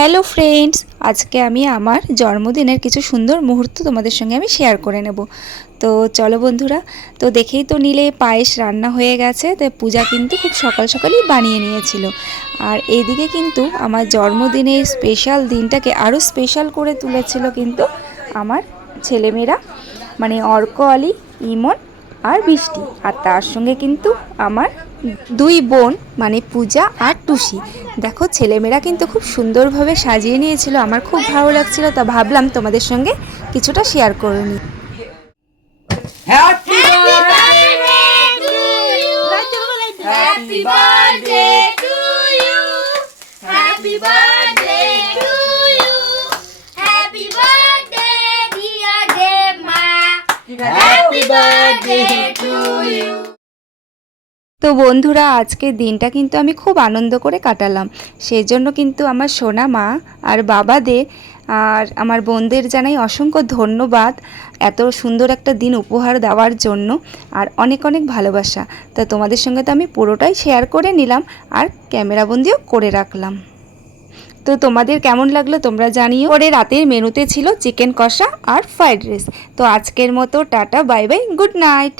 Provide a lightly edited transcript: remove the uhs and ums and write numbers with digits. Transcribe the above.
Hello friends, আজকে আমি আমার জন্মদিনের কিছু সুন্দর মুহূর্ত তোমাদের সঙ্গে আমি শেয়ার করে নেব। তো চলো বন্ধুরা, তো দেখেই তো নিলে পায়েস রান্না হয়ে গেছে। তো পূজা কিন্তু খুব সকাল সকালই বানিয়ে নিয়েছিল। আর এইদিকে কিন্তু আমার জন্মদিনের স্পেশাল দিনটাকে আরও স্পেশাল করে তুলেছিল কিন্তু আমার ছেলেমেয়েরা, মানে অর্ক, আলী, ইমন আর বৃষ্টি। আর তার সঙ্গে কিন্তু আমার দুই বোন মানে পূজা আর টুসি। দেখো ছেলেমেয়েরা কিন্তু খুব সুন্দরভাবে সাজিয়ে নিয়েছিল, আমার খুব ভালো লাগছিল। তা ভাবলাম তোমাদের সঙ্গে কিছুটা শেয়ার করে নিই। Happy birthday to you. Happy birthday to you. Happy birthday to you. Happy birthday dear Gemma. Happy birthday to you. তো বন্ধুরা, আজকের দিনটা কিন্তু আমি খুব আনন্দ করে কাটালাম। সেই জন্য কিন্তু আমার সোনা মা আর বাবাদের আর আমার বোনদের জানাই অসংখ্য ধন্যবাদ এত সুন্দর একটা দিন উপহার দেওয়ার জন্য, আর অনেক অনেক ভালোবাসা। তা তোমাদের সঙ্গে তো আমি পুরোটাই শেয়ার করে নিলাম আর ক্যামেরাবন্দিও করে রাখলাম। তো তোমাদের কেমন লাগলো তোমরা জানিও। পরে রাতের মেনুতে ছিল চিকেন কষা আর ফ্রাইড রাইস। তো আজকের মতো tata, bye bye, good night.